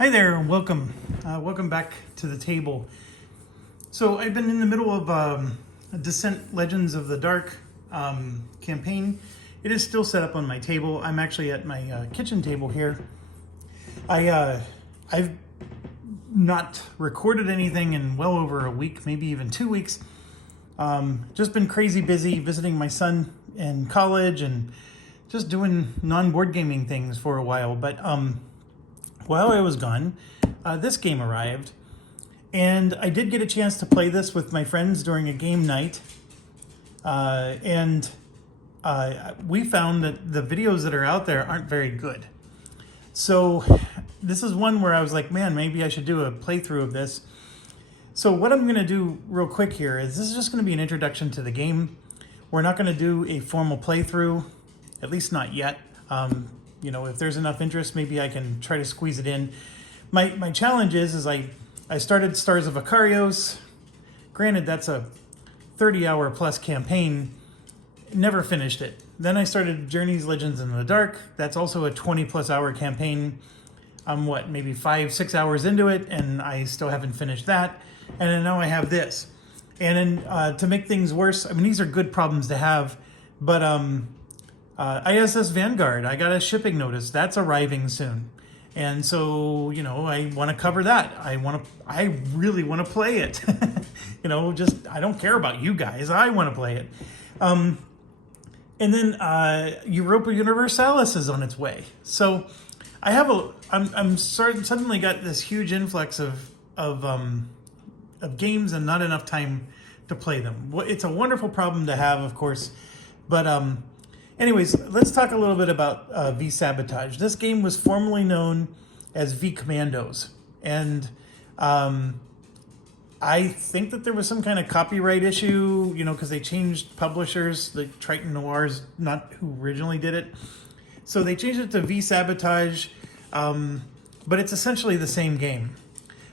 Hi there, and welcome. Welcome back to the table. So I've been in the middle of a Descent Legends of the Dark campaign. It is still set up on my table. I'm actually at my kitchen table here. I've not recorded anything in well over a week, maybe even 2 weeks. Just been crazy busy visiting my son in college and just doing non-board gaming things for a while. But while I was gone, this game arrived, and I did get a chance to play this with my friends during a game night, and we found that the videos that are out there aren't very good. So this is one where I was like, man, maybe I should do a playthrough of this. So what I'm going to do real quick here is this is just going to be an introduction to the game. We're not going to do a formal playthrough, at least not yet. You know, if there's enough interest, maybe I can try to squeeze it in. My challenge is I started Stars of Icarios. Granted, that's a 30-hour plus campaign. Never finished it. Then I started Journeys Legends in the Dark. That's also a 20-plus hour campaign. I'm maybe 5-6 hours into it, and I still haven't finished that. And then now I have this. And then to make things worse, I mean, these are good problems to have, but ISS Vanguard, I got a shipping notice. That's arriving soon. And so, you know, I want to cover that. I really want to play it. You know, I don't care about you guys. I want to play it. And then Europa Universalis is on its way. So I'm suddenly got this huge influx of games and not enough time to play them. It's a wonderful problem to have, of course, but anyways, let's talk a little bit about V-sabotage. This game was formerly known as V-commandos, and I think that there was some kind of copyright issue, you know, because they changed publishers. The Triton Noir's not who originally did it, so they changed it to V-sabotage, but it's essentially the same game.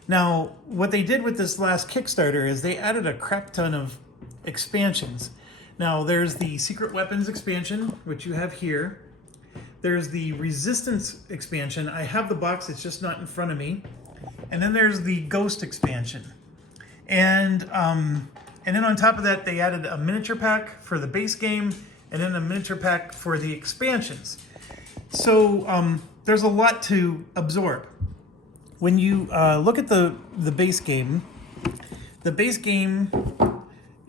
Now, what they did with this last Kickstarter is they added a crap ton of expansions. Now, there's the Secret Weapons expansion, which you have here. There's the Resistance expansion. I have the box, it's just not in front of me. And then there's the Ghost expansion. And then on top of that, they added a miniature pack for the base game, and then a miniature pack for the expansions. So there's a lot to absorb. When you look at the base game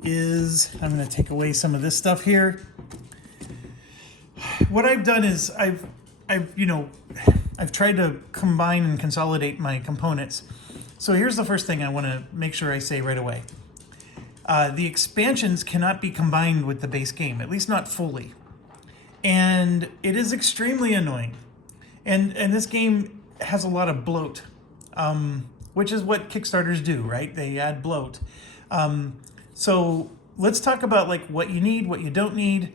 is, I'm going to take away some of this stuff here. What I've done is I've tried to combine and consolidate my components. So here's the first thing I want to make sure I say right away. The expansions cannot be combined with the base game, at least not fully. And it is extremely annoying. And this game has a lot of bloat, which is what Kickstarters do, right? They add bloat. So let's talk about like what you need, what you don't need,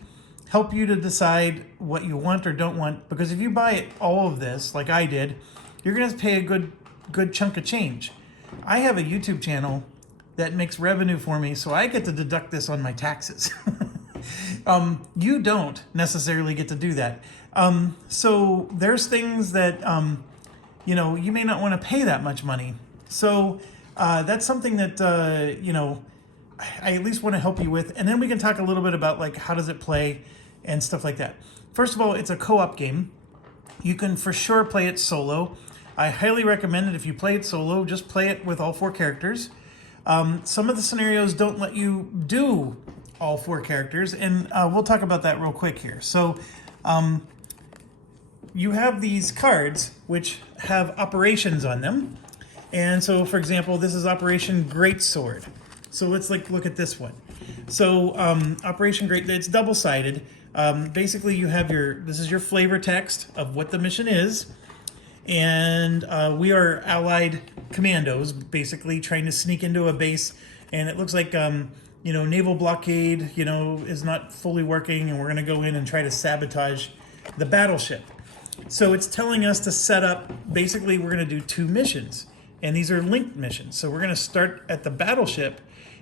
help you to decide what you want or don't want. Because if you buy all of this, like I did, you're going to pay a good chunk of change. I have a YouTube channel that makes revenue for me, so I get to deduct this on my taxes. You don't necessarily get to do that. So there's things that, you know, you may not want to pay that much money. So that's something that, you know, I at least want to help you with. And then we can talk a little bit about like how does it play and stuff like that. First of all, it's a co-op game. You can for sure play it solo. I highly recommend it if you play it solo, just play it with all 4 characters. Some of the scenarios don't let you do all 4 characters, and we'll talk about that real quick here. So you have these cards which have operations on them. And so, for example, this is Operation Greatsword. So let's look at this one. So Operation Great, it's double-sided. Basically, you have this is your flavor text of what the mission is. And we are allied commandos, basically trying to sneak into a base. And it looks like, you know, naval blockade, you know, is not fully working. And we're going to go in and try to sabotage the battleship. So it's telling us to set up, basically, we're going to do 2 missions. And these are linked missions. So we're going to start at the battleship.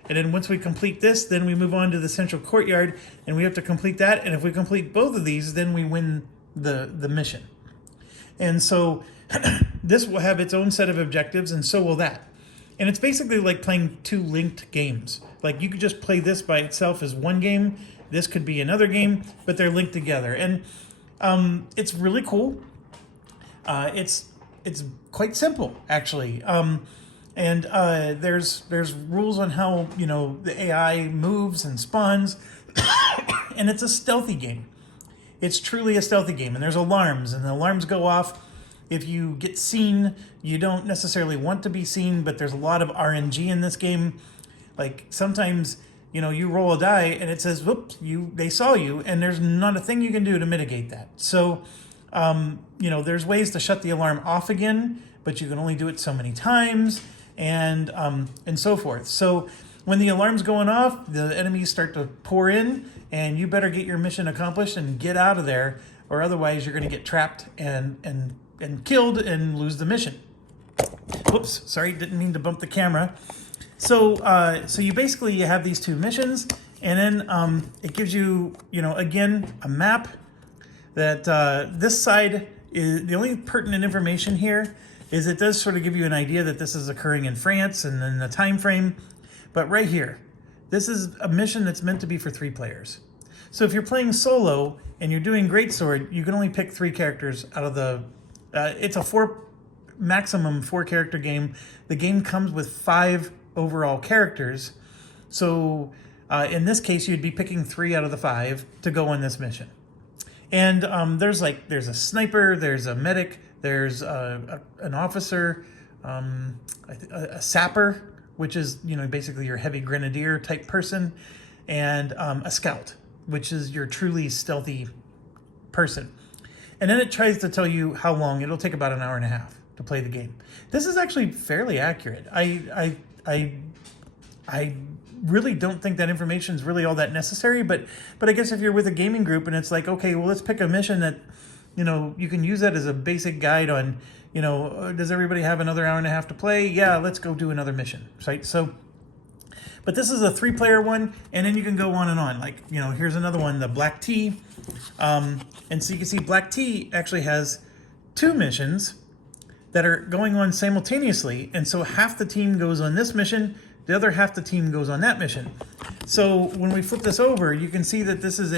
And then once we complete this, then we move on to the central courtyard. And we have to complete that. And if we complete both of these, then we win the mission. And so This will have its own set of objectives, and so will that. And it's basically like playing two linked games. Like you could just play this by itself as one game. This could be another game, but they're linked together. And it's really cool. It's quite simple, actually. And there's rules on how, you know, the AI moves and spawns. And it's a stealthy game. It's truly a stealthy game. And there's alarms, and the alarms go off if you get seen. You don't necessarily want to be seen, but there's a lot of RNG in this game. Like sometimes, you know, you roll a die and it says, whoops, they saw you, and there's not a thing you can do to mitigate that. So, you know, there's ways to shut the alarm off again, but you can only do it so many times, and so forth. So when the alarm's going off, the enemies start to pour in, and you better get your mission accomplished and get out of there, or otherwise you're going to get trapped and killed and lose the mission. Whoops, sorry, didn't mean to bump the camera. So you basically have these two missions, and then it gives you, you know, again, a map that this side is the only pertinent information here is it does sort of give you an idea that this is occurring in France and then the time frame. But right here, this is a mission that's meant to be for 3 players. So if you're playing solo and you're doing Greatsword, you can only pick 3 characters out of the, it's a maximum 4 character game. The game comes with 5 overall characters. So in this case, you'd be picking 3 out of the 5 to go on this mission. And there's a sniper, there's a medic, there's an officer, a sapper, which is, you know, basically your heavy grenadier type person, and a scout, which is your truly stealthy person. And then it tries to tell you how long. It'll take about an hour and a half to play the game. This is actually fairly accurate. I really don't think that information is really all that necessary, but I guess if you're with a gaming group and it's like, okay, well, let's pick a mission that, you know, you can use that as a basic guide on, you know, does everybody have another hour and a half to play? Yeah, let's go do another mission, right? So, but this is a 3-player one, and then you can go on and on. Like, you know, here's another one, the Black Tea. And so you can see Black Tea actually has 2 missions that are going on simultaneously. And so half the team goes on this mission, the other half the team goes on that mission. So when we flip this over, you can see that this is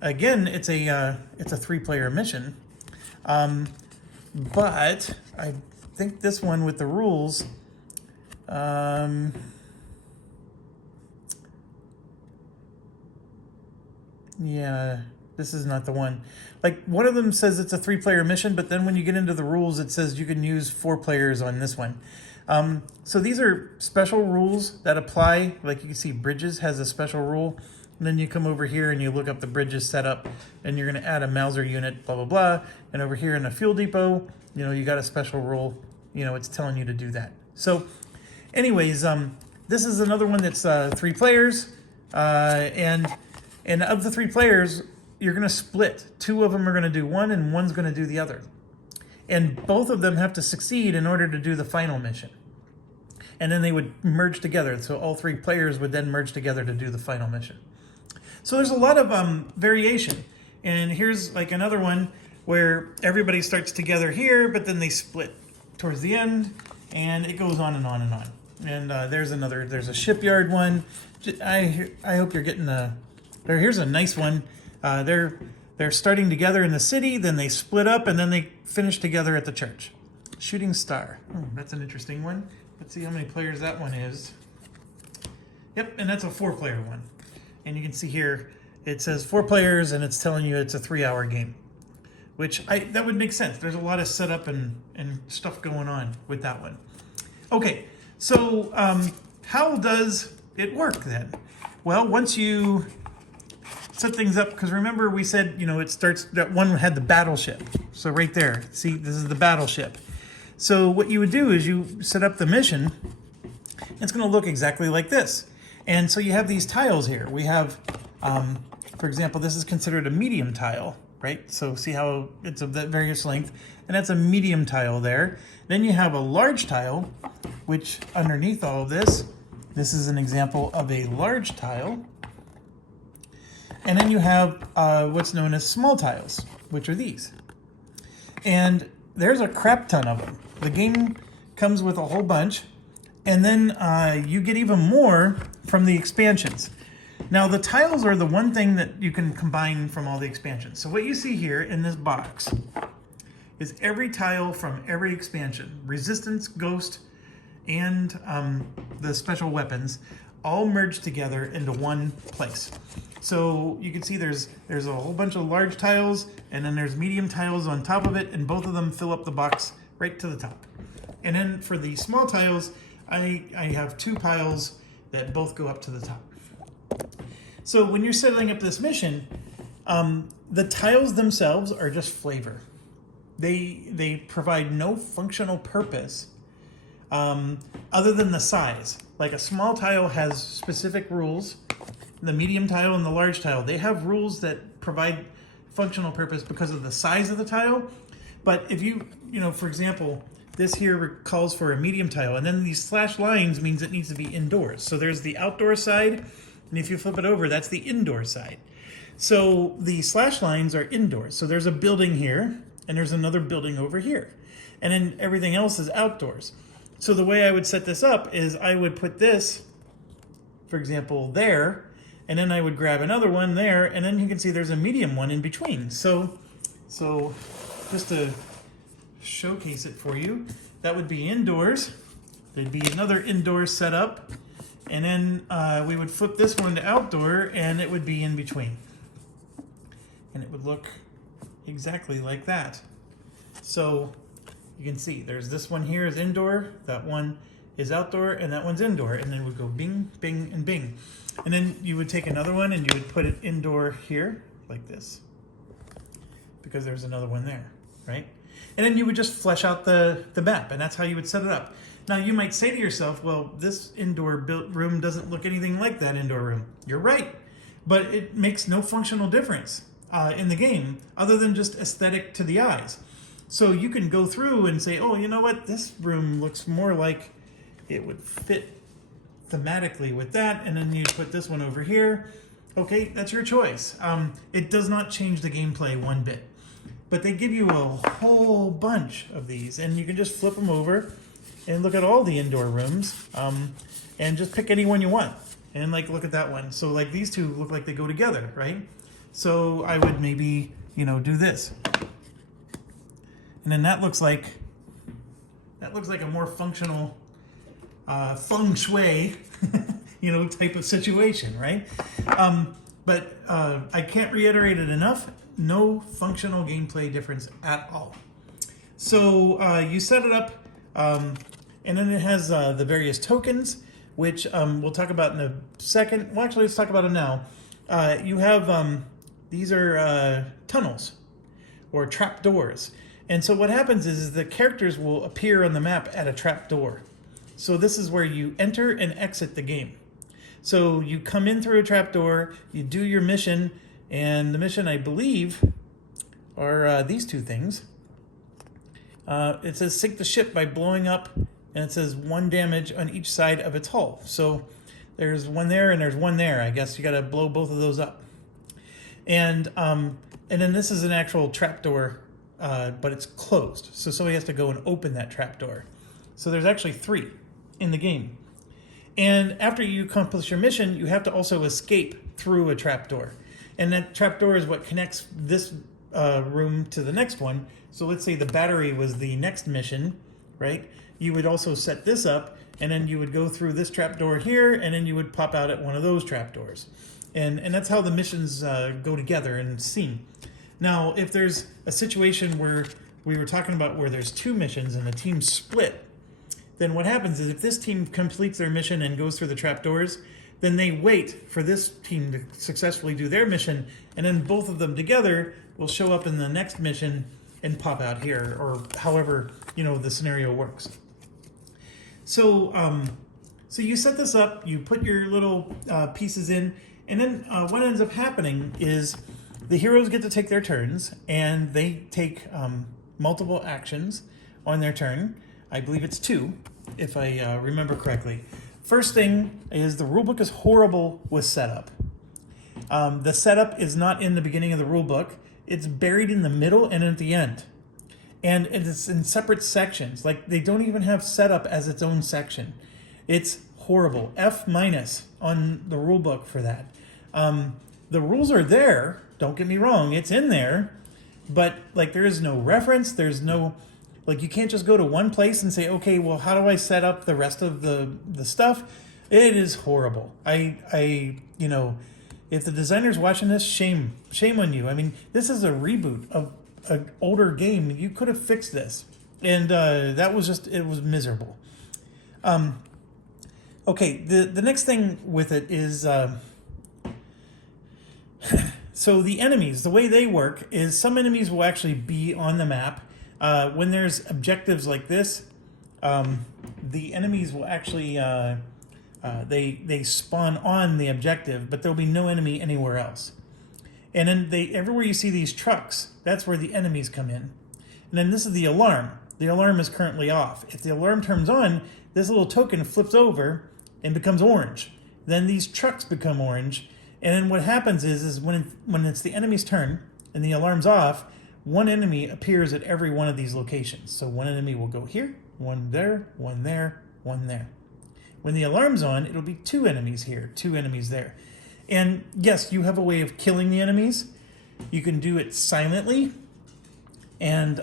again, it's a 3-player mission. But I think this one with the rules, yeah, this is not the one. Like, one of them says it's a 3-player mission, but then when you get into the rules, it says you can use 4 players on this one. So these are special rules that apply. Like you can see Bridges has a special rule. And then you come over here and you look up the Bridges setup, and you're going to add a Mauser unit, blah, blah, blah. And over here in the fuel depot, you know, you got a special rule. You know, it's telling you to do that. So anyways, this is another one that's 3 players. And of the 3 players, you're going to split. 2 of them are going to do one, and one's going to do the other. And both of them have to succeed in order to do the final mission. And then they would merge together. So all 3 players would then merge together to do the final mission. So there's a lot of variation. And here's like another one where everybody starts together here, but then they split towards the end, and it goes on and on and on. And there's a shipyard one. I hope you're getting here's a nice one. They're starting together in the city, then they split up, and then they finish together at the church. Shooting Star. Oh, that's an interesting one. Let's see how many players that one is. Yep, and that's a 4-player one. And you can see here, it says 4 players, and it's telling you it's a 3-hour game. Which, that would make sense. There's a lot of setup and stuff going on with that one. Okay, so how does it work then? Well, once you set things up, because remember we said, you know, it starts, that one had the battleship. So right there, see, this is the battleship. So what you would do is you set up the mission. It's going to look exactly like this. And so you have these tiles here. We have, for example, this is considered a medium tile, right? So see how it's of that various length, and that's a medium tile there. Then you have a large tile, which underneath all of this is an example of a large tile. And then you have what's known as small tiles, which are these. And there's a crap ton of them. The game comes with a whole bunch, and then you get even more from the expansions. Now, the tiles are the one thing that you can combine from all the expansions. So what you see here in this box is every tile from every expansion. Resistance, Ghost, and the special weapons all merged together into one place. So you can see there's a whole bunch of large tiles, and then there's medium tiles on top of it, and both of them fill up the box right to the top. And then for the small tiles, I have 2 piles that both go up to the top. So when you're setting up this mission, the tiles themselves are just flavor. They provide no functional purpose other than the size. Like a small tile has specific rules. The medium tile and the large tile, they have rules that provide functional purpose because of the size of the tile. But if you know, for example, this here calls for a medium tile, and then these slash lines means it needs to be indoors. So there's the outdoor side, and if you flip it over, that's the indoor side. So the slash lines are indoors. So there's a building here, and there's another building over here. And then everything else is outdoors. So the way I would set this up is I would put this, for example, there, and then I would grab another one there, and then you can see there's a medium one in between. So just to showcase it for you, that would be indoors. There'd be another indoor setup, and then we would flip this one to outdoor, and it would be in between. And it would look exactly like that. So you can see there's this one here is indoor, that one is outdoor, and that one's indoor, and then it would go bing, bing, and bing. And then you would take another one and you would put it indoor here, like this, because there's another one there, right? And then you would just flesh out the map, and that's how you would set it up. Now you might say to yourself, well, this indoor built room doesn't look anything like that indoor room. You're right, but it makes no functional difference in the game other than just aesthetic to the eyes. So you can go through and say, oh, you know what? This room looks more like it would fit thematically with that, and then you put this one over here. Okay, that's your choice. It does not change the gameplay one bit. But they give you a whole bunch of these, and you can just flip them over and look at all the indoor rooms, and just pick any one you want. And like, look at that one. So like these two look like they go together, right? So I would maybe, do this. And then that looks like a more functional feng shui, type of situation, right? But I can't reiterate it enough. No functional gameplay difference at all. So you set it up, and then it has the various tokens, which we'll talk about in a second. Well, actually, let's talk about it now. You have, these are tunnels or trapdoors. And so what happens is the characters will appear on the map at a trapdoor. So this is where you enter and exit the game. So you come in through a trapdoor, you do your mission, and the mission, I believe, are these two things. It says sink the ship by blowing up, and it says 1 damage on each side of its hull. So there's one there and there's one there. I guess you got to blow both of those up. And then this is an actual trapdoor, but it's closed. So somebody has to go and open that trapdoor. So there's actually 3 in the game. And after you accomplish your mission, you have to also escape through a trapdoor. And that trapdoor is what connects this room to the next one. So let's say the battery was the next mission, right? You would also set this up, and then you would go through this trapdoor here, and then you would pop out at one of those trapdoors. And that's how the missions go together in scene. Now, if there's a situation where we were talking about where there's 2 missions and the team's split, then what happens is if this team completes their mission and goes through the trapdoors, then they wait for this team to successfully do their mission, and then both of them together will show up in the next mission and pop out here, or however the scenario works. So so you set this up, you put your little pieces in, and then what ends up happening is the heroes get to take their turns, and they take multiple actions on their turn. I believe it's 2, if I remember correctly. First thing is the rulebook is horrible with setup. The setup is not in the beginning of the rulebook. It's buried in the middle and at the end. and it's in separate sections. Like, they don't even have setup as its own section. It's horrible. F- on the rule book for that. The rules are there. Don't get me wrong. It's in there. But, like, there is no reference. There's no... Like, you can't just go to one place and say, okay, well, how do I set up the rest of the stuff? It is horrible. You know, if the designer's watching this, shame on you. I mean, this is a reboot of an older game. You could have fixed this. And that was just, it was miserable. Okay, the next thing with it is... So the enemies, the way they work is some enemies will actually be on the map. When there's objectives like this, the enemies will actually they spawn on the objective, but there'll be no enemy anywhere else. And then everywhere you see these trucks, that's where the enemies come in. And then this is the alarm. The alarm is currently off. If the alarm turns on, this little token flips over and becomes orange. Then these trucks become orange. And then what happens is when it's the enemy's turn and the alarm's off, one enemy appears at every one of these locations. So one enemy will go here, one there, one there, one there. When the alarm's on, it'll be two enemies here, two enemies there. And yes, you have a way of killing the enemies. You can do it silently, and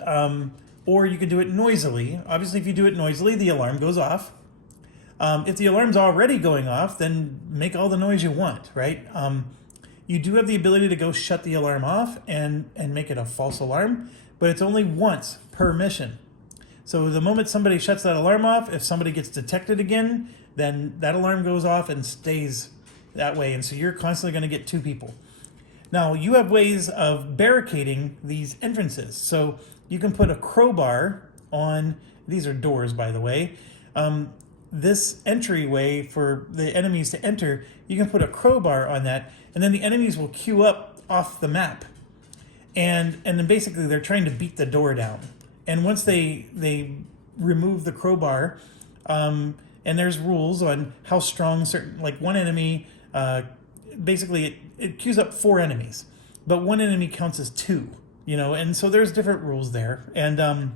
or you can do it noisily. Obviously, if you do it noisily, the alarm goes off. If the alarm's already going off, then make all the noise you want, right? You do have the ability to go shut the alarm off and make it a false alarm, but it's only once per mission. So the moment somebody shuts that alarm off, if somebody gets detected again, then that alarm goes off and stays that way. And so you're constantly going to get two people. Now, you have ways of barricading these entrances. So you can put a crowbar on, these are doors, by the way, this entryway for the enemies to enter, you can put a crowbar on that, and then the enemies will queue up off the map. And then basically they're trying to beat the door down. And once they remove the crowbar, and there's rules on how strong certain, like one enemy, basically it queues up 4 enemies, but one enemy counts as 2, you know, and so there's different rules there. And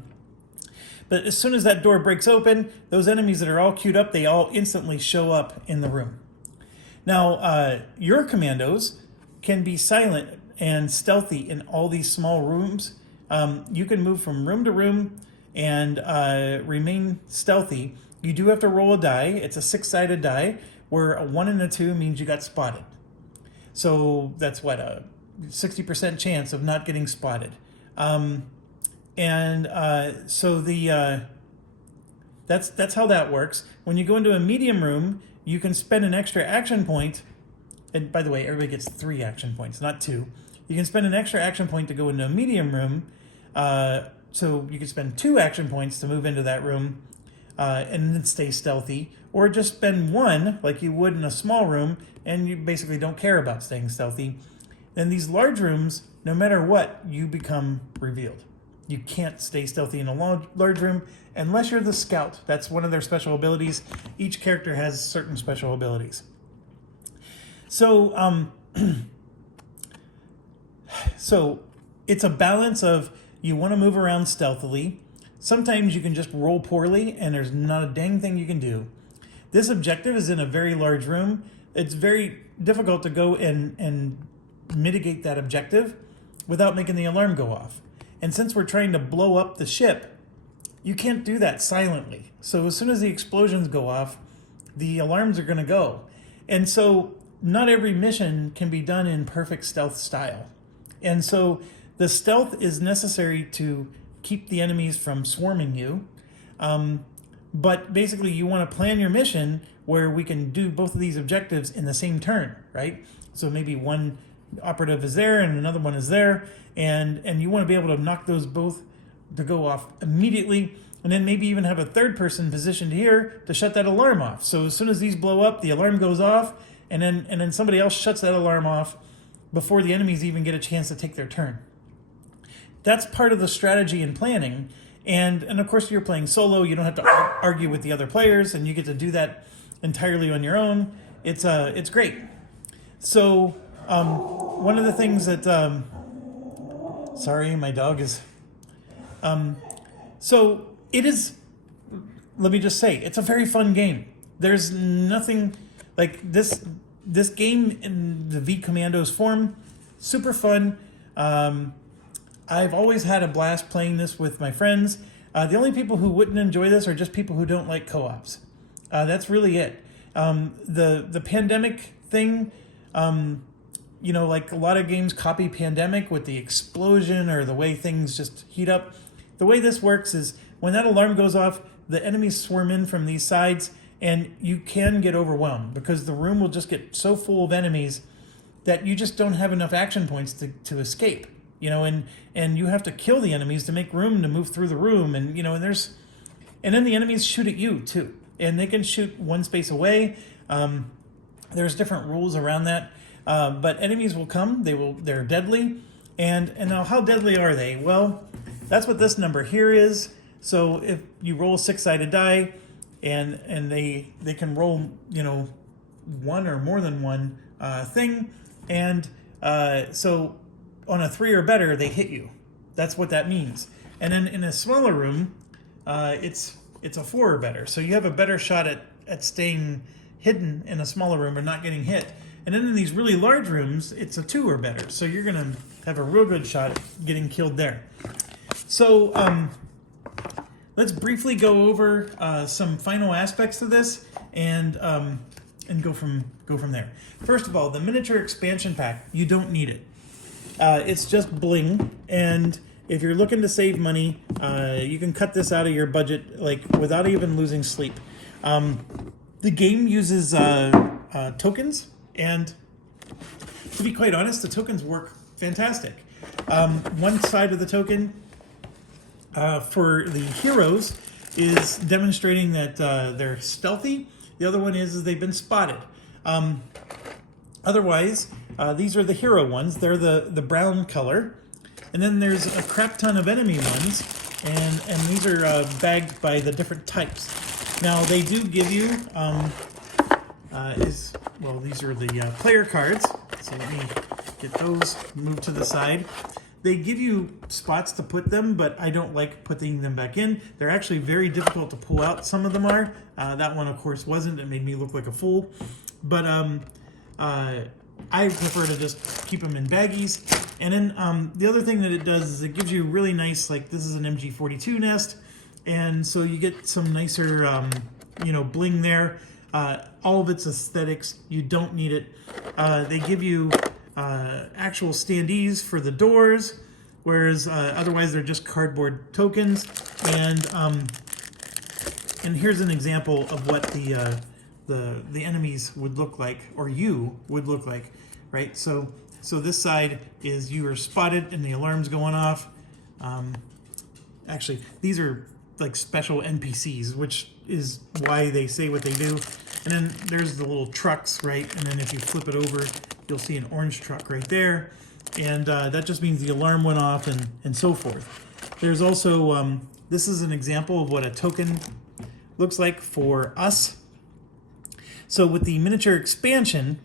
but as soon as that door breaks open, those enemies that are all queued up, they all instantly show up in the room. Now, your commandos can be silent and stealthy in all these small rooms. You can move from room to room and remain stealthy. You do have to roll a die. It's a 6-sided die, where a 1 and a 2 means you got spotted. So that's what, a 60% chance of not getting spotted. So that's how that works. When you go into a medium room, you can spend an extra action point. And by the way, everybody gets 3 action points, not 2. You can spend an extra action point to go into a medium room. So you can spend 2 action points to move into that room and then stay stealthy. Or just spend 1 like you would in a small room, and you basically don't care about staying stealthy. In these large rooms, no matter what, you become revealed. You can't stay stealthy in a large room unless you're the scout. That's one of their special abilities. Each character has certain special abilities. So, so it's a balance of, you want to move around stealthily. Sometimes you can just roll poorly and there's not a dang thing you can do. This objective is in a very large room. It's very difficult to go and mitigate that objective without making the alarm go off. And since we're trying to blow up the ship, you can't do that silently. So as soon as the explosions go off, the alarms are going to go. And so not every mission can be done in perfect stealth style. And so the stealth is necessary to keep the enemies from swarming you. But basically you want to plan your mission where we can do both of these objectives in the same turn, right? So maybe one operative is there and another one is there, and you want to be able to knock those both to go off immediately, and then maybe even have a third person positioned here to shut that alarm off. So as soon as these blow up, the alarm goes off, and then somebody else shuts that alarm off before the enemies even get a chance to take their turn. That's part of the strategy and planning, and of course you're playing solo. You don't have to argue with the other players, and you get to do that entirely on your own. It's great. So one of the things that sorry, my dog is So it is, let me just say, it's a very fun game. There's nothing like this game in the V Commandos form, super fun. I've always had a blast playing this with my friends. The only people who wouldn't enjoy this are just people who don't like co-ops. That's really it. The pandemic thing, like a lot of games copy Pandemic with the explosion or the way things just heat up. The way this works is when that alarm goes off, the enemies swarm in from these sides, and you can get overwhelmed because the room will just get so full of enemies that you just don't have enough action points to escape. And you have to kill the enemies to make room to move through the room, and then the enemies shoot at you too, and they can shoot one space away. There's different rules around that, but enemies will come. They're deadly, and now how deadly are they? Well, that's what this number here is. So if you roll a 6-sided die, and they can roll one or more than one thing, and so on a 3 or better, they hit you. That's what that means. And then in a smaller room, it's a 4 or better. So you have a better shot at staying hidden in a smaller room or not getting hit. And then in these really large rooms, it's a 2 or better. So you're going to have a real good shot at getting killed there. So let's briefly go over some final aspects of this and go from there. First of all, the miniature expansion pack, you don't need it. It's just bling, and if you're looking to save money, you can cut this out of your budget without even losing sleep. The game uses tokens, and to be quite honest, the tokens work fantastic. One side of the token for the heroes is demonstrating that they're stealthy. The other one is they've been spotted. Otherwise, these are the hero ones. They're the brown color. And then there's a crap ton of enemy ones, and these are bagged by the different types. Now, they do give you, these are the player cards. So let me get those moved to the side. They give you spots to put them, but I don't like putting them back in. They're actually very difficult to pull out. Some of them are. That one, of course, wasn't. It made me look like a fool. But I prefer to just keep them in baggies. And then the other thing that it does is it gives you really nice, this is an MG42 nest. And so you get some nicer, bling there. All of its aesthetics, you don't need it. They give you actual standees for the doors, whereas otherwise they're just cardboard tokens. And here's an example of what the enemies would look like, or you would look like, right? So this side is you are spotted and the alarm's going off. Actually, these are like special NPCs, which is why they say what they do. And then there's the little trucks, right? And then if you flip it over, you'll see an orange truck right there. And that just means the alarm went off and so forth. There's also, this is an example of what a token looks like for us. So with the miniature expansion,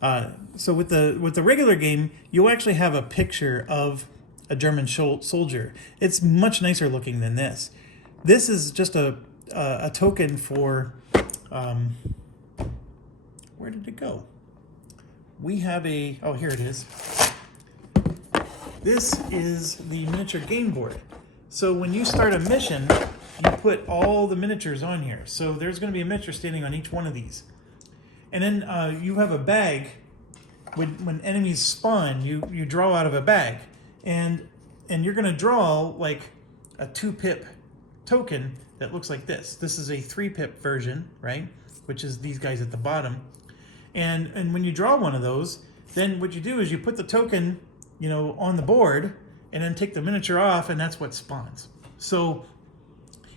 so with the regular game, you'll actually have a picture of a German soldier. It's much nicer looking than this. This is just a token for, where did it go? We have oh, here it is. This is the miniature game board. So when you start a mission, you put all the miniatures on here. So there's going to be a miniature standing on each one of these. And then you have a bag. When enemies spawn, you draw out of a bag. And you're going to draw like a 2-pip token that looks like this. This is a 3-pip version, right? Which is these guys at the bottom. And when you draw one of those, then what you do is you put the token, on the board, and then take the miniature off, and that's what spawns. So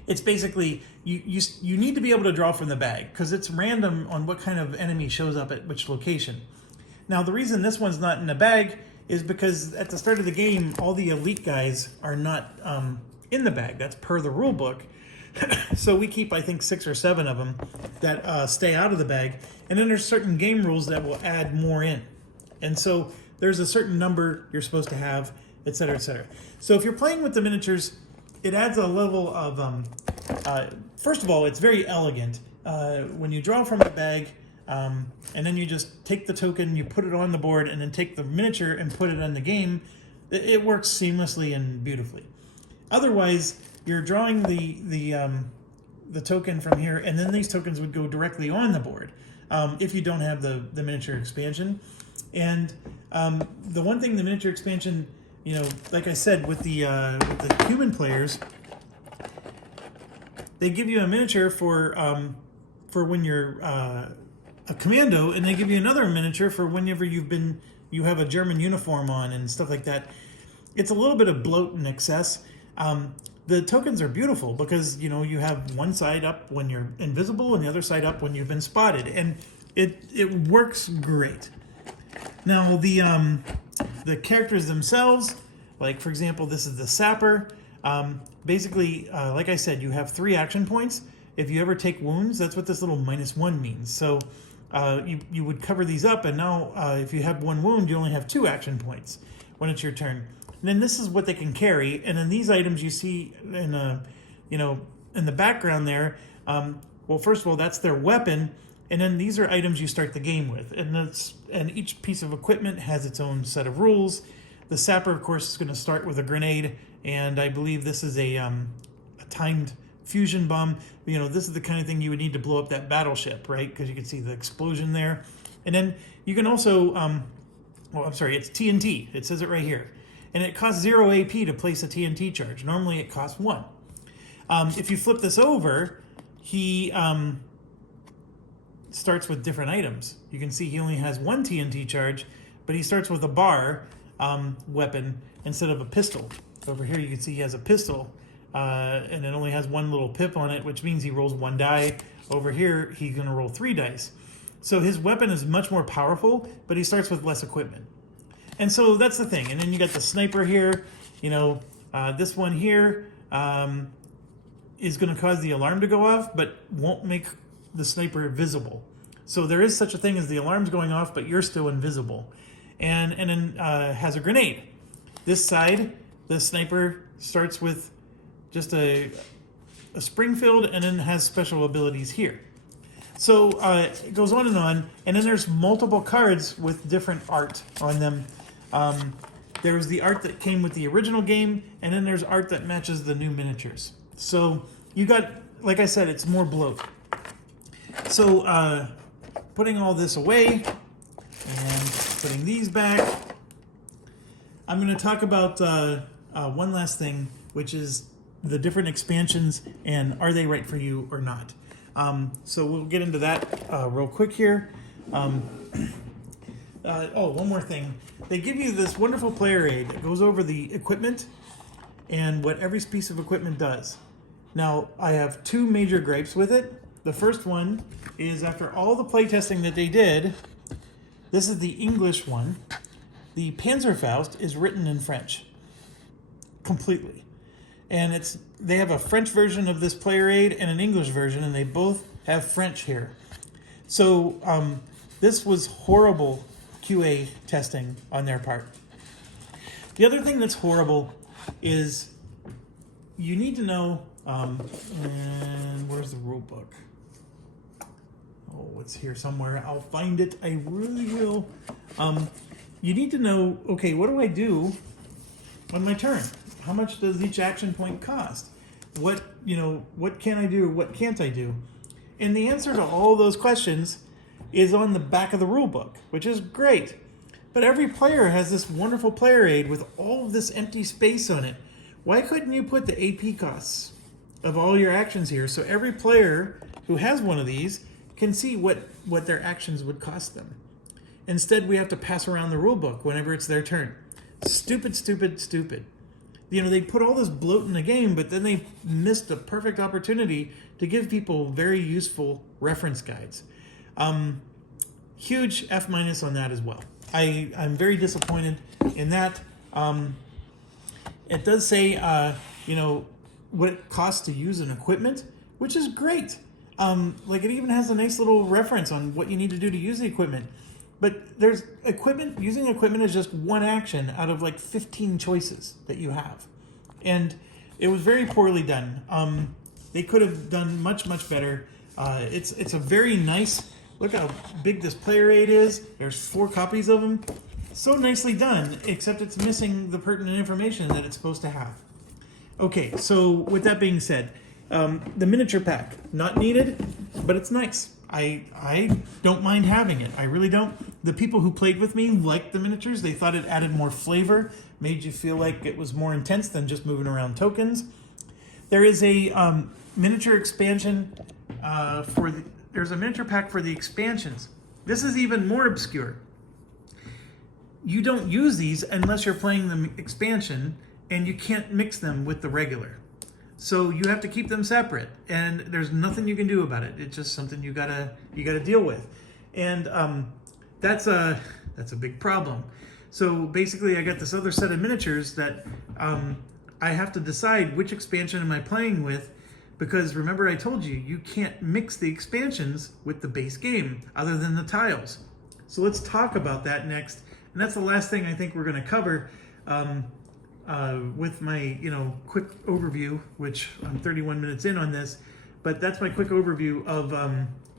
it's basically, you need to be able to draw from the bag, because it's random on what kind of enemy shows up at which location. Now, the reason this one's not in a bag is because at the start of the game, all the elite guys are not in the bag. That's per the rule book. So we keep, I think, 6 or 7 of them that stay out of the bag. And then there's certain game rules that will add more in. And so there's a certain number you're supposed to have, etc., etc. So if you're playing with the miniatures, it adds a level of, first of all, it's very elegant. When you draw from a bag, and then you just take the token, you put it on the board, and then take the miniature and put it in the game, it works seamlessly and beautifully. Otherwise, you're drawing the token from here, and then these tokens would go directly on the board if you don't have the miniature expansion. And the one thing the miniature expansion, you know, like I said, with the human players, they give you a miniature for when you're a commando, and they give you another miniature for whenever you have a German uniform on and stuff like that. It's a little bit of bloat and excess. The tokens are beautiful because, you know, you have one side up when you're invisible and the other side up when you've been spotted, and it works great. Now the characters themselves, like for example, this is the sapper. Basically, like I said, you have 3 action points. If you ever take wounds, that's what this little -1 means. So you would cover these up, and now if you have 1 wound, you only have 2 action points when it's your turn. And then this is what they can carry, and then these items you see in you know, in the background there. Well, first of all, that's their weapon, and then these are items you start the game with, and each piece of equipment has its own set of rules. The sapper, of course, is going to start with a grenade, and I believe this is a timed fusion bomb. You know, this is the kind of thing you would need to blow up that battleship, right? Because you can see the explosion there. And then you can also, well, I'm sorry, it's TNT. It says it right here. And it costs 0 AP to place a TNT charge. Normally it costs 1. If you flip this over, he starts with different items. You can see he only has 1 TNT charge, but he starts with a bar weapon instead of a pistol. Over here you can see he has a pistol, and it only has 1 little pip on it, which means he rolls 1 die. Over here he's going to roll 3 dice. So his weapon is much more powerful, but he starts with less equipment. And so that's the thing. And then you got the sniper here. You know, this one here is going to cause the alarm to go off, but won't make the sniper visible. So there is such a thing as the alarm's going off, but you're still invisible. And then has a grenade. This side, the sniper starts with just a Springfield, and then has special abilities here. So it goes on, and then there's multiple cards with different art on them. There's the art that came with the original game, and then there's art that matches the new miniatures. So you got, like I said, it's more bloat. So putting all this away and putting these back, I'm going to talk about one last thing, which is the different expansions and are they right for you or not. So we'll get into that real quick here. Oh, one more thing. They give you this wonderful player aid that goes over the equipment and what every piece of equipment does. Now, I have 2 major gripes with it. The first one is after all the playtesting that they did, this is the English one. The Panzerfaust is written in French. Completely. And they have a French version of this player aid and an English version, and they both have French here. So this was horrible QA testing on their part. The other thing that's horrible is you need to know, and where's the rule book? Oh, it's here somewhere. I'll find it. I really will. You need to know, okay, what do I do on my turn? How much does each action point cost? What can I do? What can't I do? And the answer to all those questions is on the back of the rule book, which is great. But every player has this wonderful player aid with all of this empty space on it. Why couldn't you put the AP costs of all your actions here so every player who has one of these can see what their actions would cost them? Instead, we have to pass around the rule book whenever it's their turn. Stupid, stupid, stupid. You know, they put all this bloat in the game, but then they missed a perfect opportunity to give people very useful reference guides. Huge F- on that as well. I'm very disappointed in that. It does say, what it costs to use an equipment, which is great. Like it even has a nice little reference on what you need to do to use the equipment. But there's equipment, using equipment is just one action out of like 15 choices that you have. And It was very poorly done. They could have done much better. It's a very nice. Look how big this player aid is. There's 4 copies of them. So nicely done, except it's missing the pertinent information that it's supposed to have. Okay, so with that being said, the miniature pack, not needed, but it's nice. I don't mind having it. I really don't. The people who played with me liked the miniatures. They thought it added more flavor, made you feel like it was more intense than just moving around tokens. There is a miniature expansion there's a miniature pack for the expansions. This is even more obscure. You don't use these unless you're playing the expansion, and you can't mix them with the regular. So you have to keep them separate, and there's nothing you can do about it. It's just something you gotta deal with, and that's a big problem. So basically, I got this other set of miniatures that I have to decide which expansion am I playing with, because remember I told you you can't mix the expansions with the base game other than the tiles. So let's talk about that next, and that's the last thing I think we're going to cover. With my quick overview, which I'm 31 minutes in on this, but that's my quick overview of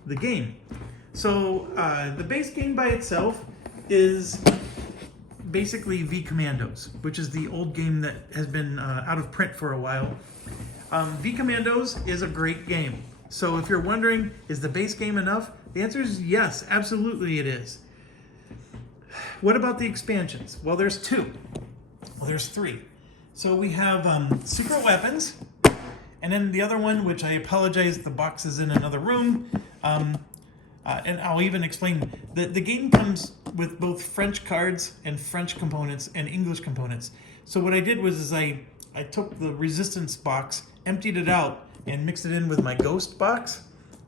the game. So the base game by itself is basically V Commandos, which is the old game that has been out of print for a while. V Commandos is a great game. So if you're wondering, is the base game enough? The answer is yes, absolutely it is. What about the expansions? Well, there's 2. Well, there's 3. So we have secret weapons, and then the other one, which I apologize, the box is in another room, and I'll even explain. The game comes with both French cards and French components and English components. So what I did was I took the resistance box, emptied it out, and mixed it in with my ghost box,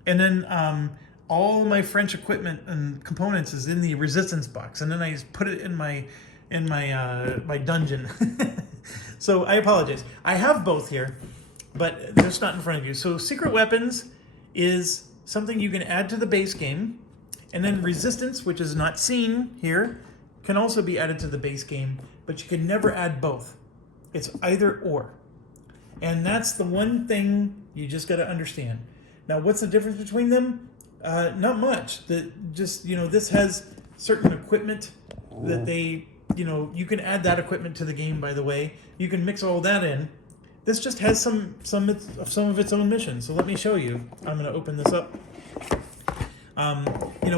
and then all my French equipment and components is in the resistance box, and then I just put it in my dungeon. So I apologize. I have both here, but they're not in front of you. So secret weapons is something you can add to the base game, and then resistance, which is not seen here, can also be added to the base game, but you can never add both. It's either or. And that's the one thing you just got to understand. Now, what's the difference between them? Not much. This has certain equipment that they, you can add that equipment to the game, by the way. You can mix all that in. This just has some of its own missions. So let me show you. I'm going to open this up.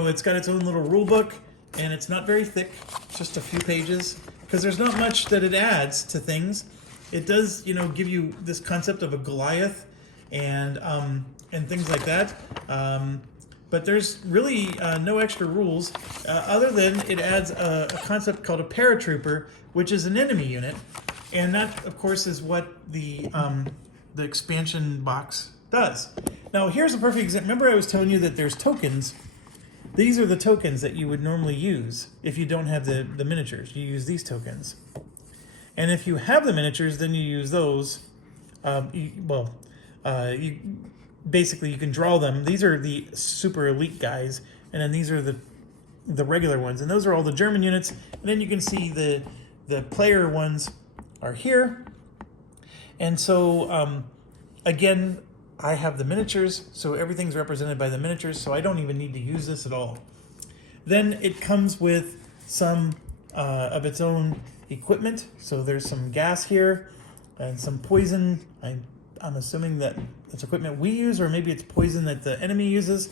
It's got its own little rule book, and it's not very thick, just a few pages, because there's not much that it adds to things. It does, give you this concept of a Goliath and things like that. But there's really no extra rules other than it adds a concept called a paratrooper, which is an enemy unit, and that, of course, is what the expansion box does. Now, here's a perfect example. Remember, I was telling you that there's tokens. These are the tokens that you would normally use if you don't have the miniatures. You use these tokens. And if you have the miniatures, then you use those. Basically, you can draw them. These are the super elite guys, and then these are the regular ones. And those are all the German units. And then you can see the player ones are here. And so, again, I have the miniatures, so everything's represented by the miniatures, so I don't even need to use this at all. Then it comes with some of its own equipment. So there's some gas here and some poison. I'm assuming that it's equipment we use, or maybe it's poison that the enemy uses.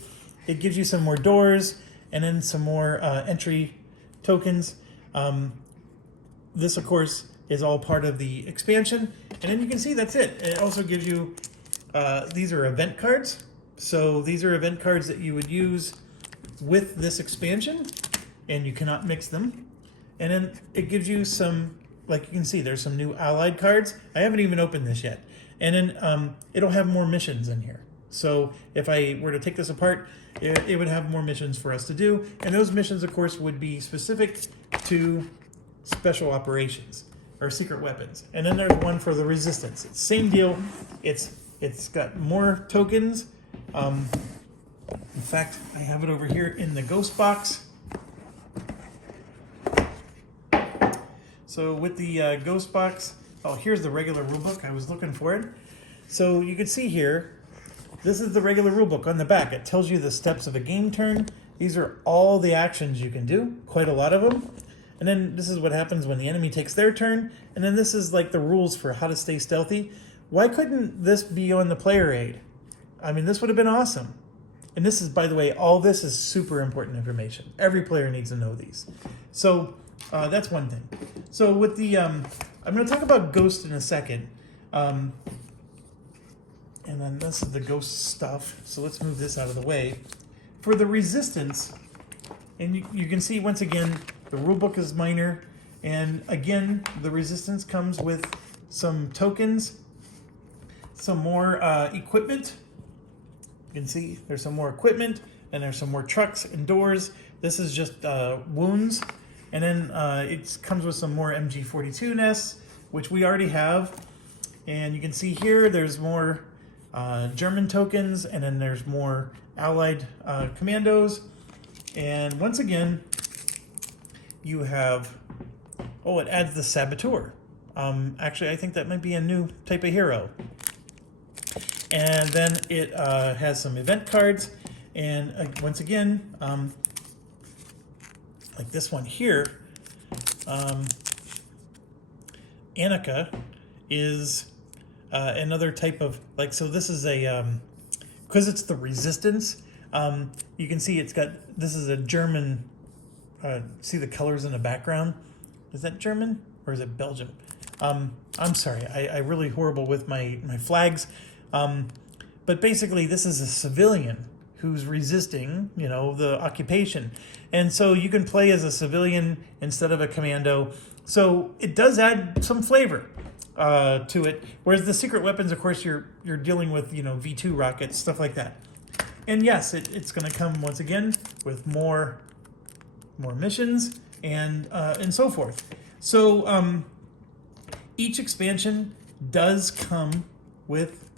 It gives you some more doors and then some more entry tokens. This, of course, is all part of the expansion. And then you can see that's it. It also gives you, these are event cards. So these are event cards that you would use with this expansion, and you cannot mix them. And then it gives you some, like you can see, there's some new allied cards. I haven't even opened this yet. And then it'll have more missions in here. So if I were to take this apart, it would have more missions for us to do. And those missions, of course, would be specific to special operations or secret weapons. And then there's one for the resistance. It's same deal. It's got more tokens. In fact, I have it over here in the ghost box. So with the ghost box, Oh, here's the regular rulebook. I was looking for it. So you can see here, this is the regular rulebook on the back. It tells you the steps of a game turn. These are all the actions you can do, quite a lot of them. And then this is what happens when the enemy takes their turn. And then this is like the rules for how to stay stealthy. Why couldn't this be on the player aid? I mean, this would have been awesome. And this is, by the way, all this is super important information. Every player needs to know these. So that's one thing. So with the, I'm going to talk about Ghost in a second. And then this is the Ghost stuff. So let's move this out of the way. For the resistance, and you can see once again, the rulebook is minor. And again, the resistance comes with some tokens, some more equipment. You can see there's some more equipment, and there's some more trucks and doors. This is just wounds. And then it comes with some more MG42 nests, which we already have. And you can see here there's more German tokens, and then there's more Allied commandos. And once again, you have, oh, it adds the Saboteur. Actually, I think that might be a new type of hero. And then it has some event cards. And once again, like this one here, Annika is another type of, like, so this is a, because it's the resistance, you can see it's got, this is a German, see the colors in the background? Is that German or is it Belgium? I'm sorry, I'm really horrible with my flags. But basically this is a civilian who's resisting, you know, the occupation. And so you can play as a civilian instead of a commando. So it does add some flavor to it. Whereas the secret weapons, of course, you're dealing with, you know, V2 rockets, stuff like that. And yes, it's going to come once again with more missions and so forth. So each expansion does come with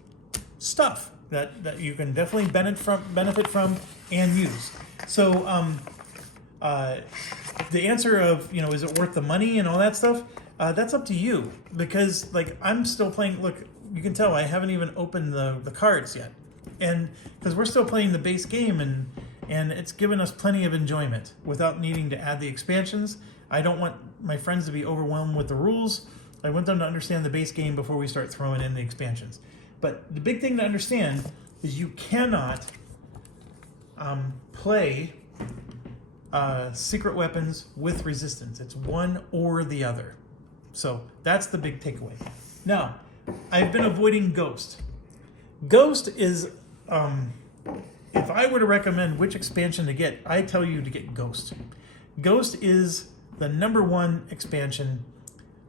stuff that you can definitely benefit from and use. So the answer of, you know, is it worth the money and all that stuff, that's up to you, because like I'm still playing. Look, you can tell I haven't even opened the cards yet, and because we're still playing the base game, and it's given us plenty of enjoyment without needing to add the expansions. I don't want my friends to be overwhelmed with the rules. I want them to understand the base game before we start throwing in the expansions. But the big thing to understand is you cannot play secret weapons with resistance. It's one or the other. So that's the big takeaway. Now, I've been avoiding Ghost. Ghost is, if I were to recommend which expansion to get, I tell you to get Ghost. Ghost is the #1 expansion,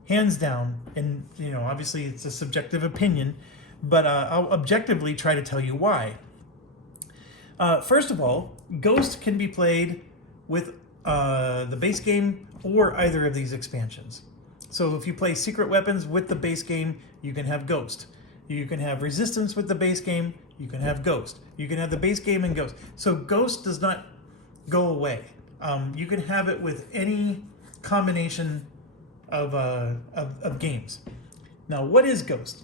hands down. And, you know, obviously it's a subjective opinion, but I'll objectively try to tell you why. First of all, Ghost can be played with the base game or either of these expansions. So if you play secret weapons with the base game, you can have Ghost. You can have resistance with the base game, you can have Ghost. You can have the base game and Ghost. So Ghost does not go away. You can have it with any combination of games. Now, what is Ghost?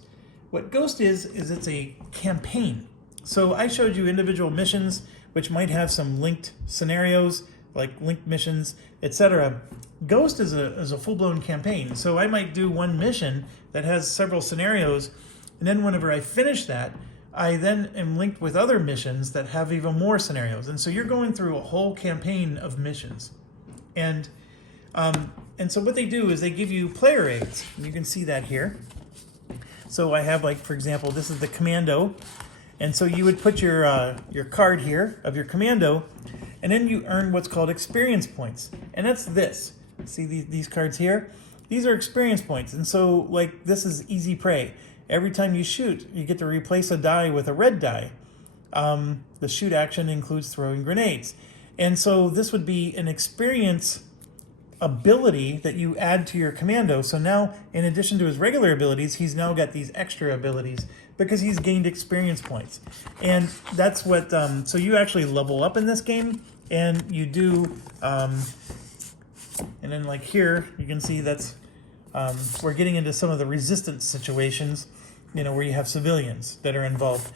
What Ghost is it's a campaign. So I showed you individual missions, which might have some linked scenarios, like linked missions, etc. Ghost is a full-blown campaign. So I might do one mission that has several scenarios, and then whenever I finish that, I then am linked with other missions that have even more scenarios. And so you're going through a whole campaign of missions. And so what they do is they give you player aids. You can see that here. So I have, like, for example, this is the commando. And so you would put your card here of your commando, and then you earn what's called experience points. And that's this. See these cards here? These are experience points. And so, like, this is easy prey. Every time you shoot, you get to replace a die with a red die. The shoot action includes throwing grenades. And so this would be an experience ability that you add to your commando. So now, in addition to his regular abilities, he's now got these extra abilities because he's gained experience points. And that's what, so you actually level up in this game, and you do, and then like here, you can see that's we're getting into some of the resistance situations, where you have civilians that are involved.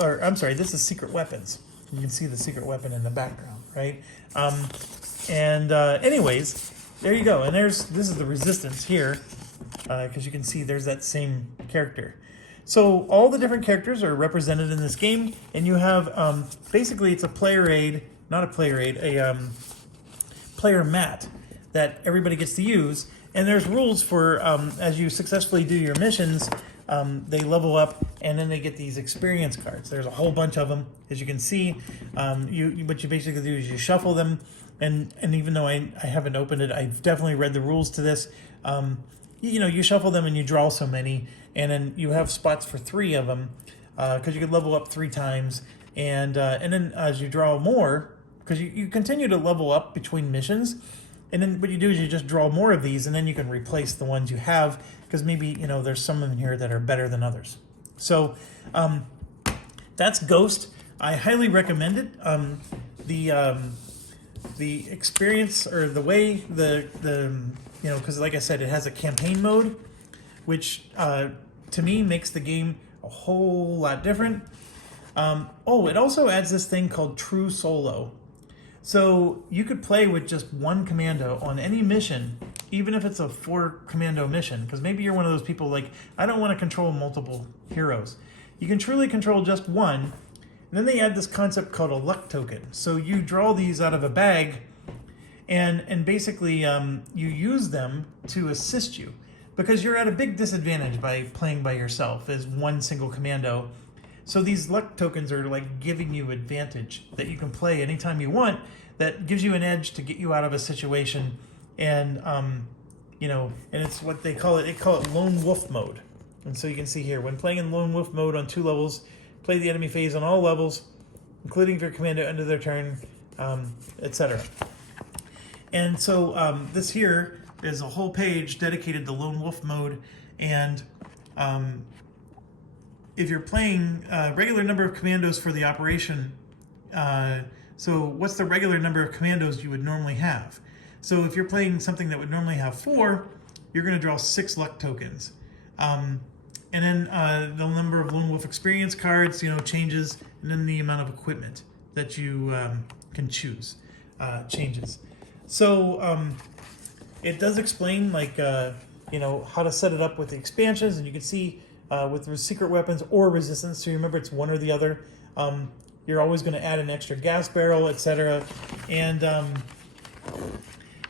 Or, I'm sorry, this is secret weapons. You can see the secret weapon in the background, right? Anyways, there you go. And this is the resistance here, because you can see there's that same character. So all the different characters are represented in this game, and you have, basically it's a player aid, not a player aid, a player mat that everybody gets to use. And there's rules for, as you successfully do your missions, they level up, and then they get these experience cards. There's a whole bunch of them, as you can see. What you basically do is you shuffle them, and even though I haven't opened it, I've definitely read the rules to this. You shuffle them and you draw so many, and then you have spots for 3 of them, because you could level up 3 times, and then as you draw more, because you continue to level up between missions. And then what you do is you just draw more of these, and then you can replace the ones you have, because maybe, there's some in here that are better than others. So that's Ghost. I highly recommend it. The experience, or the way because like I said, it has a campaign mode, which to me makes the game a whole lot different. It also adds this thing called True Solo. So you could play with just one commando on any mission, even if it's a 4-commando mission, because maybe you're one of those people like, I don't want to control multiple heroes. You can truly control just one, and then they add this concept called a luck token. So you draw these out of a bag, and basically you use them to assist you, because you're at a big disadvantage by playing by yourself as one single commando. So these luck tokens are like giving you advantage that you can play anytime you want, that gives you an edge to get you out of a situation. And, and it's what they call it lone wolf mode. And so you can see here, when playing in lone wolf mode on 2 levels, play the enemy phase on all levels, including if your commando ended their turn, etc. And so this here is a whole page dedicated to lone wolf mode, and if you're playing a regular number of commandos for the operation, so what's the regular number of commandos you would normally have? So if you're playing something that would normally have 4, you're going to draw 6 luck tokens. And then the number of Lone Wolf experience cards, changes, and then the amount of equipment that you can choose changes. So it does explain, how to set it up with the expansions, and you can see with the secret weapons or resistance. So remember, it's one or the other. You're always going to add an extra gas barrel, etc. And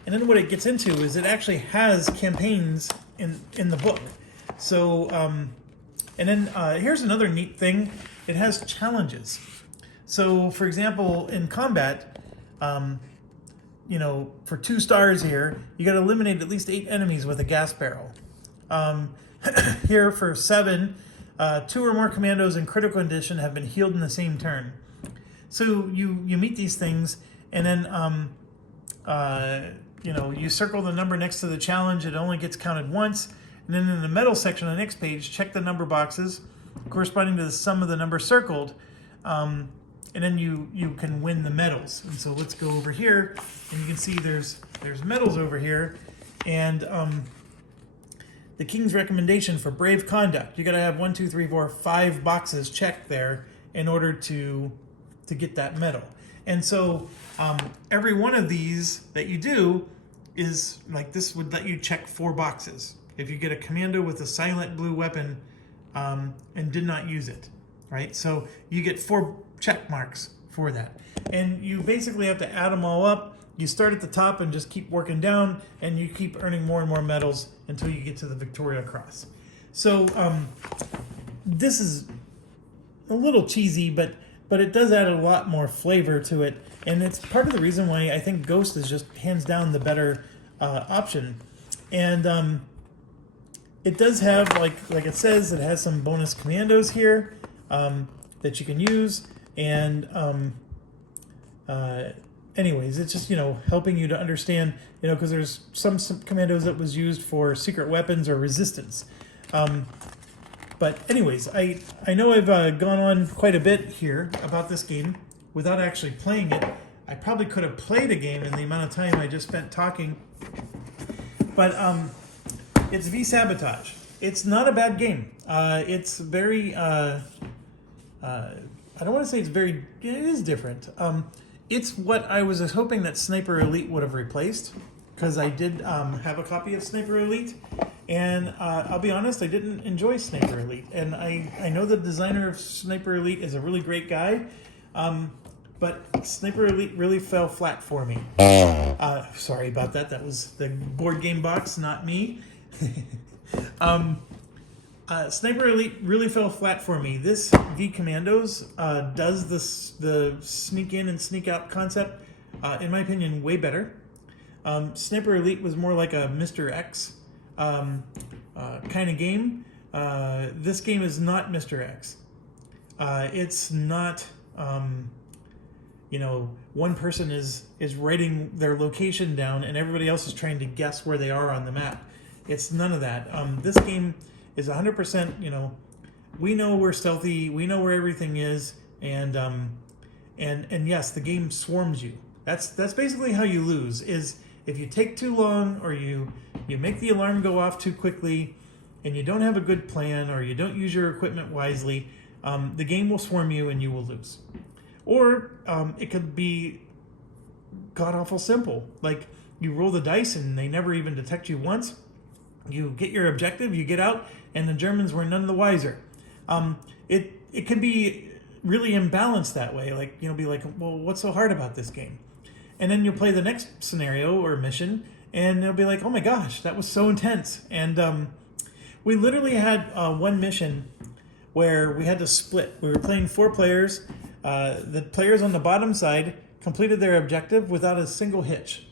then what it gets into is it actually has campaigns in the book. So and then here's another neat thing. It has challenges. So for example, in combat, for 2 stars here, you got to eliminate at least 8 enemies with a gas barrel. Here for 7, 2 or more commandos in critical condition have been healed in the same turn. So you meet these things, and then you circle the number next to the challenge. It only gets counted once. And then in the medal section on the next page, check the number boxes corresponding to the sum of the number circled, and then you can win the medals. And so let's go over here, and you can see there's medals over here, and the King's recommendation for brave conduct. You got to have 1, 2, 3, 4, 5 boxes checked there in order to get that medal. And so every one of these that you do is like, this would let you check 4 boxes. If you get a commando with a silent blue weapon and did not use it, right? So you get 4 check marks for that. And you basically have to add them all up. You start at the top and just keep working down, and you keep earning more and more medals until you get to the Victoria Cross. So this is a little cheesy, but it does add a lot more flavor to it, and it's part of the reason why I think Ghost is just hands down the better option. And it does have, like it says, it has some bonus commandos here that you can use, and anyways, it's just, helping you to understand, because there's some commandos that was used for secret weapons or resistance. But anyways, I know I've gone on quite a bit here about this game without actually playing it. I probably could have played a game in the amount of time I just spent talking. But It's V-sabotage. It's not a bad game. It's very, I don't want to say it's very, it is different. It's what I was hoping that Sniper Elite would have replaced, because I did have a copy of Sniper Elite, and I'll be honest, I didn't enjoy Sniper Elite. And I know the designer of Sniper Elite is a really great guy, but Sniper Elite really fell flat for me. Sorry about that. That was the board game box, not me. Sniper Elite really fell flat for me. This V Commandos does the sneak in and sneak out concept, in my opinion, way better. Sniper Elite was more like a Mr. X kind of game. This game is not Mr. X. It's not, one person is writing their location down and everybody else is trying to guess where they are on the map. It's none of that. This game is 100%, we know we're stealthy, we know where everything is, and yes, the game swarms you. That's basically how you lose, is if you take too long, or you make the alarm go off too quickly, and you don't have a good plan, or you don't use your equipment wisely, the game will swarm you and you will lose. Or it could be god-awful simple. Like, you roll the dice and they never even detect you once. You get your objective, you get out, and the Germans were none the wiser. It could be really imbalanced that way. Like, be like, well, what's so hard about this game? And then you'll play the next scenario or mission, and they'll be like, oh my gosh, that was so intense. And we literally had one mission where we had to split. We were playing 4 players. The players on the bottom side completed their objective without a single hitch.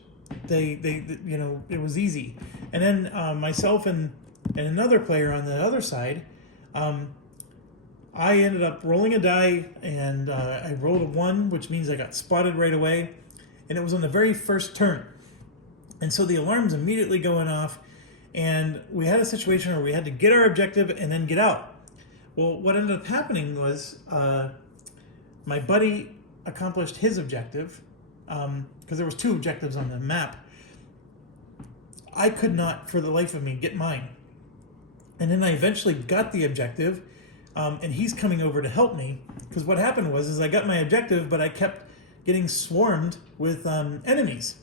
It was easy. And then myself and another player on the other side, I ended up rolling a die, and I rolled a 1, which means I got spotted right away. And it was on the very first turn. And so the alarm's immediately going off, and we had a situation where we had to get our objective and then get out. Well, what ended up happening was my buddy accomplished his objective, because there was 2 objectives on the map. I could not, for the life of me, get mine. And then I eventually got the objective, and he's coming over to help me, because what happened was I got my objective, but I kept getting swarmed with enemies.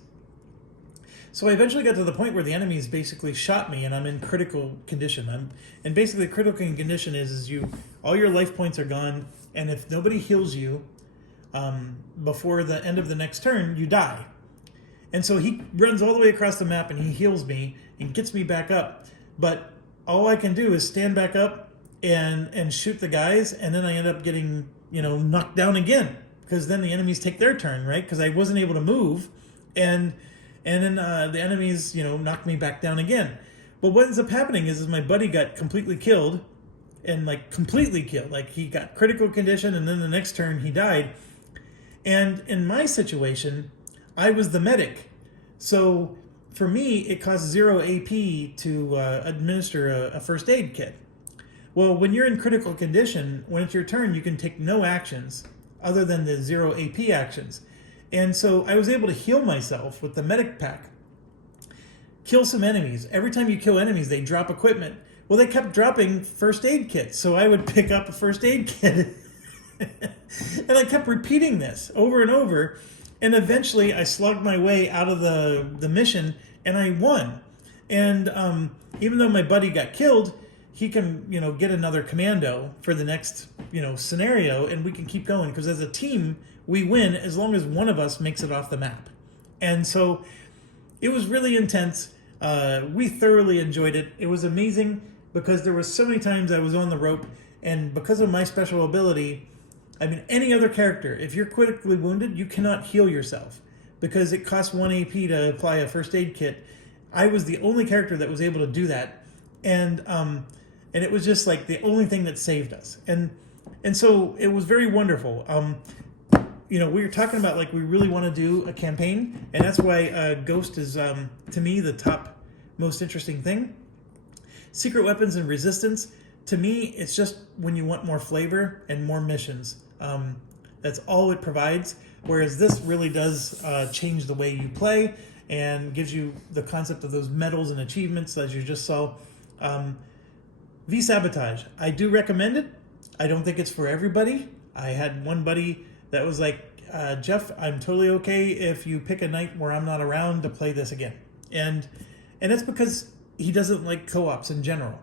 So I eventually got to the point where the enemies basically shot me, and I'm in critical condition. And basically, critical condition is all your life points are gone, and if nobody heals you before the end of the next turn, you die. And so he runs all the way across the map, and he heals me and gets me back up. But all I can do is stand back up and shoot the guys, and then I end up getting knocked down again, because then the enemies take their turn, right? Because I wasn't able to move, and then the enemies knocked me back down again. But what ends up happening is my buddy got completely killed, and completely killed. Like, he got critical condition, and then the next turn he died. And in my situation, I was the medic. So for me, it costs 0 AP to administer a first aid kit. Well, when you're in critical condition, when it's your turn, you can take no actions other than the 0 AP actions. And so I was able to heal myself with the medic pack. Kill some enemies. Every time you kill enemies, they drop equipment. Well, they kept dropping first aid kits, so I would pick up a first aid kit. And I kept repeating this over and over. And eventually I slugged my way out of the mission, and I won. And even though my buddy got killed, he can, get another commando for the next, scenario, and we can keep going. Because as a team, we win as long as one of us makes it off the map. And so it was really intense. We thoroughly enjoyed it. It was amazing because there was so many times I was on the rope, and because of my special ability, any other character, if you're critically wounded, you cannot heal yourself because it costs 1 AP to apply a first aid kit. I was the only character that was able to do that, and it was just like the only thing that saved us. And so it was very wonderful. We were talking about we really want to do a campaign, and that's why Ghost is to me the top most interesting thing. Secret Weapons and Resistance, to me, it's just when you want more flavor and more missions. That's all it provides. Whereas this really does change the way you play. and gives you the concept of those medals and achievements as you just saw. V-sabotage, I do recommend it. I don't think it's for everybody. I had one buddy that was like, Jeff, I'm totally okay if you pick a night where I'm not around to play this again. And it's because he doesn't like co-ops in general.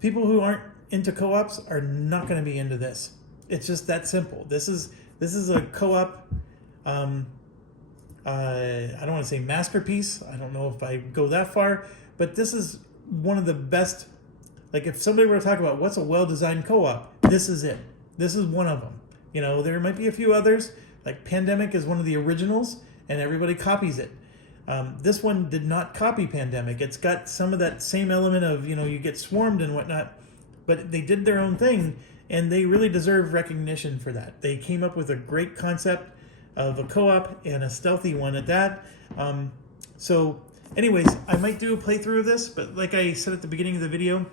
People who aren't into co-ops are not going to be into this. It's just that simple. This is a co-op, I don't want to say masterpiece. I don't know if I go that far, but this is one of the best. Like if somebody were to talk about what's a well-designed co-op, this is it. This is one of them. You know, there might be a few others. Like Pandemic is one of the originals, and everybody copies it. This one did not copy Pandemic. It's got some of that same element of, you know, you get swarmed and whatnot, but they did their own thing, and they really deserve recognition for that. They came up with a great concept of a co-op and a stealthy one at that. So anyways, I might do a playthrough of this, but like I said at the beginning of the video,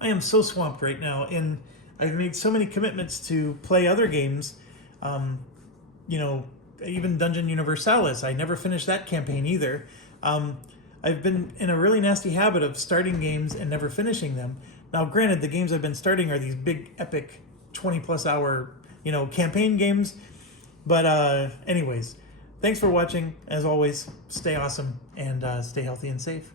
I am so swamped right now, and I've made so many commitments to play other games. You know, even Dungeon Universalis, I never finished that campaign either. I've been in a really nasty habit of starting games and never finishing them. Now, granted, the games I've been starting are these big, epic, 20-plus hour, you know, campaign games. But anyways, thanks for watching. As always, stay awesome and stay healthy and safe.